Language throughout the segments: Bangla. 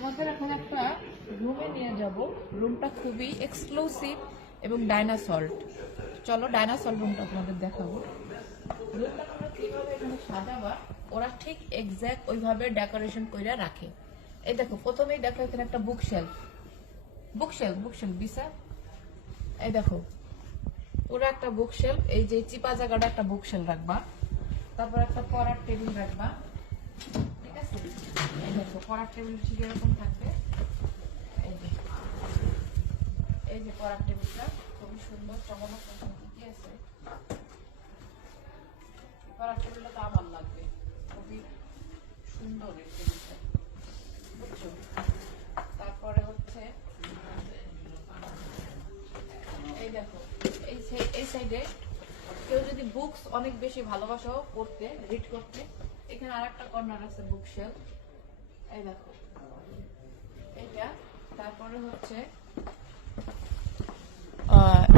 তোমাদের এখন একটা রুমে নিয়ে যাব। রুমটা খুবই এক্সক্লুসিভ এবং ডাইনাসল্ট চলো ডাইনাসল্ট রুমটা তোমাদের দেখাবো। রুমটা তোমরা ওরা ঠিক এক্স্যাক্ট ওইভাবে ডেকোরেশন করে রাখে। এই দেখো, প্রথমেই দেখো এখানে একটা বুক শেলফ বুক শেলফ বিসা এই দেখো পুরো একটা বুক শেলফ এই যে চিপা জায়গাটা একটা বুক শেলফ রাখবা। তারপর একটা পড়ার টেবিল রাখবা। টেবিল ঠিক এরকম থাকবে। এই যে, এই টেবিলটা খুবই সুন্দর, চমৎকার কি আছে। তো আমার লাগবে। খুবই সুন্দর টেবিলটা বুঝছ? তারপরে হচ্ছে, এই দেখো, এই এই সাইডে কেউ যদি বুকস অনেক বেশি ভালোবাসো পড়তে রিড করতে, এখানে আরেকটা কর্নার আছে বুক শেল এই দেখো। এটা, তারপরে হচ্ছে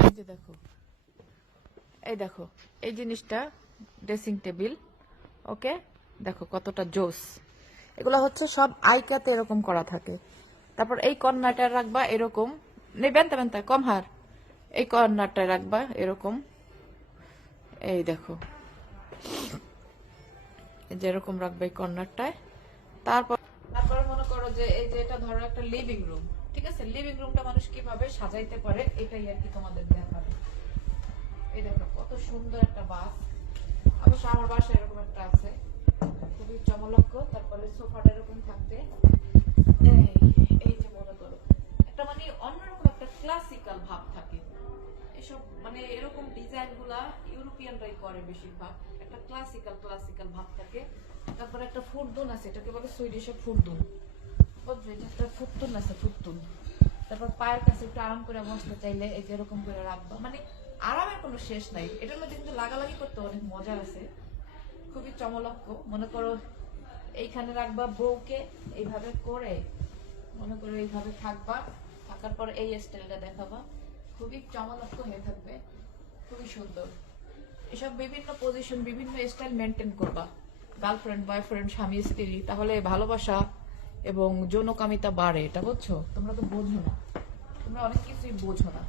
এই যে দেখো। এই দেখো, এই জিনিসটা ড্রেসিং টেবিল ওকে দেখো কতটা জোস। এগুলো হচ্ছে সব আইকাতে এরকম করা থাকে। তারপর এই কর্নারটা রাখবা এরকম। নেই বেনতা বেনতা কম হার। এই কর্নারটা রাখবা এরকম। এই দেখো। এই যে এরকম রাখবা এই কর্নারটায়। তারপর তারপরে মনে করো যে এই যে এটা ধরো একটা লিভিং রুম ঠিক আছে? লিভিং রুমটা মানুষ কীভাবে সাজাইতে পারে, এটাই আর কি তোমাদের দেখাবে। এই দেখো, কত সুন্দর একটা বাস। অবশ্য আমার বাসায় এরকম একটা আছে। খুবই চমলক্য তারপরে সোফাটা এরকম থাকবে। মানে এরকম ডিজাইনগুলা ইউরোপিয়ানরাই করে বেশিরভাগ। একটা ক্লাসিক্যাল ক্লাসিক্যাল ভাব থাকে। তারপরে একটা ফুটদুন আছে, এটাকে বলে সুইডিশে ফুটদুন। বুঝছ? একটা ফুটতুন আছে ফুটতুন তারপর পায়ের কাছে একটু আরাম করে বসতে চাইলে এই যে এরকম করে রাখবা। মানে আরামের কোনো শেষ নাই। এটার মধ্যে কিন্তু লাগালাগি করতে অনেক মজা আছে। খুবই চমলক্য মনে করো এইখানে রাখবা বউকে, এইভাবে করে। মনে করো এইভাবে থাকবা। থাকার পর এই স্টাইলটা দেখাবা। খুবই চমলক্য হয়ে থাকবে। খুবই সুন্দর। এসব বিভিন্ন পজিশন বিভিন্ন স্টাইল মেনটেন করবা। গার্লফ্রেন্ড বয়ফ্রেন্ড স্বামী, স্ত্রী, তাহলে ভালোবাসা এবং যৌনকামিতা বাড়ে, এটা বুঝছ? তোমরা তো বোঝো না। তোমরা অনেক কিছুই বোঝো না।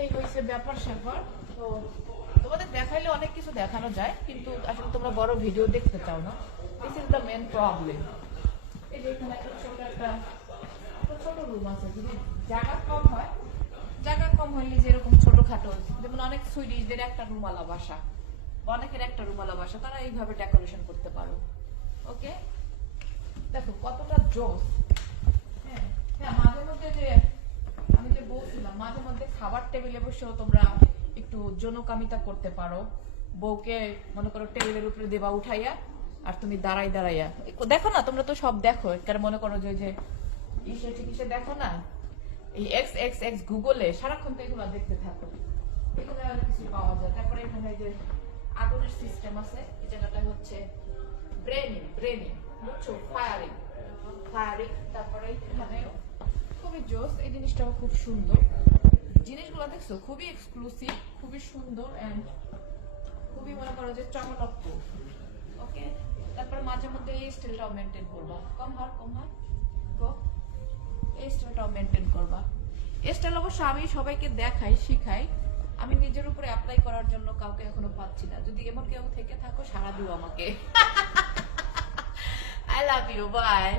এই হয়েছে ব্যাপার স্যাপার। তো তোমাদের দেখাইলে অনেক কিছু দেখানো যায়, কিন্তু আসলে তোমরা বড় ভিডিও দেখতে চাও না। This is the main problem এই যে এখানে একটা ছোট একটা ছোট রুম আছে, যদি জায়গা কম হয় জায়গা কম হইলে যেরকম ছোটখাটো, যেমন অনেক সুইডিশদের একটা রুমালা বাসা, অনেকের একটা রুমালা বাসা, তারা এইভাবে ডেকোরেশন করতে পারো। ওকে দেখো, কতটা জোস। হ্যাঁ হ্যাঁ মাঝে মধ্যে যে, আমি যে বলছিলাম, মাঝে মধ্যে খাবার টেবিলে বসেও তোমরা একটু জনকামিতা করতে পারো। বউকে, মনে করো, টেবিলের উপরে দেবা উঠাইয়া, আর তুমি দাঁড়াই দাঁড়াইয়া। দেখো না, তোমরা তো সব দেখো কারণ মনে করো যে যে, ইসে ঠিক ইসে দেখো না। এই এক্স এক্স এক্স গুগলে সারাক্ষণ তো এগুলো দেখতে থাকো। এগুলো আর কিছু পাওয়া যায়। তারপরে এখানে যে আগুনের সিস্টেম আছে, এই জায়গাটা হচ্ছে ব্রেনিং ব্রেনিং বুঝছ? ফায়ারিং ফায়ারিং তারপরে এখানে খুবই জোস, এই জিনিসটাও খুব সুন্দর। জিনিসগুলো দেখছ? খুবই এক্সক্লুসিভ খুবই সুন্দর এন্ড খুবই মনে করো যে চমলক্য ওকে তারপরে মাঝে মধ্যে এই স্টাইলটাও মেনটেন করবা। কম হার কম হার? গো এই স্টাইলটাও মেনটেন করবা। এই স্টাইল অবশ্য আমি সবাইকে দেখাই, শিখাই। আমি নিজের উপরে অ্যাপ্লাই করার জন্য কাউকে এখনও পাচ্ছি না। যদি এমন কেউ থেকে থাকো সারা দিও আমাকে। I love you by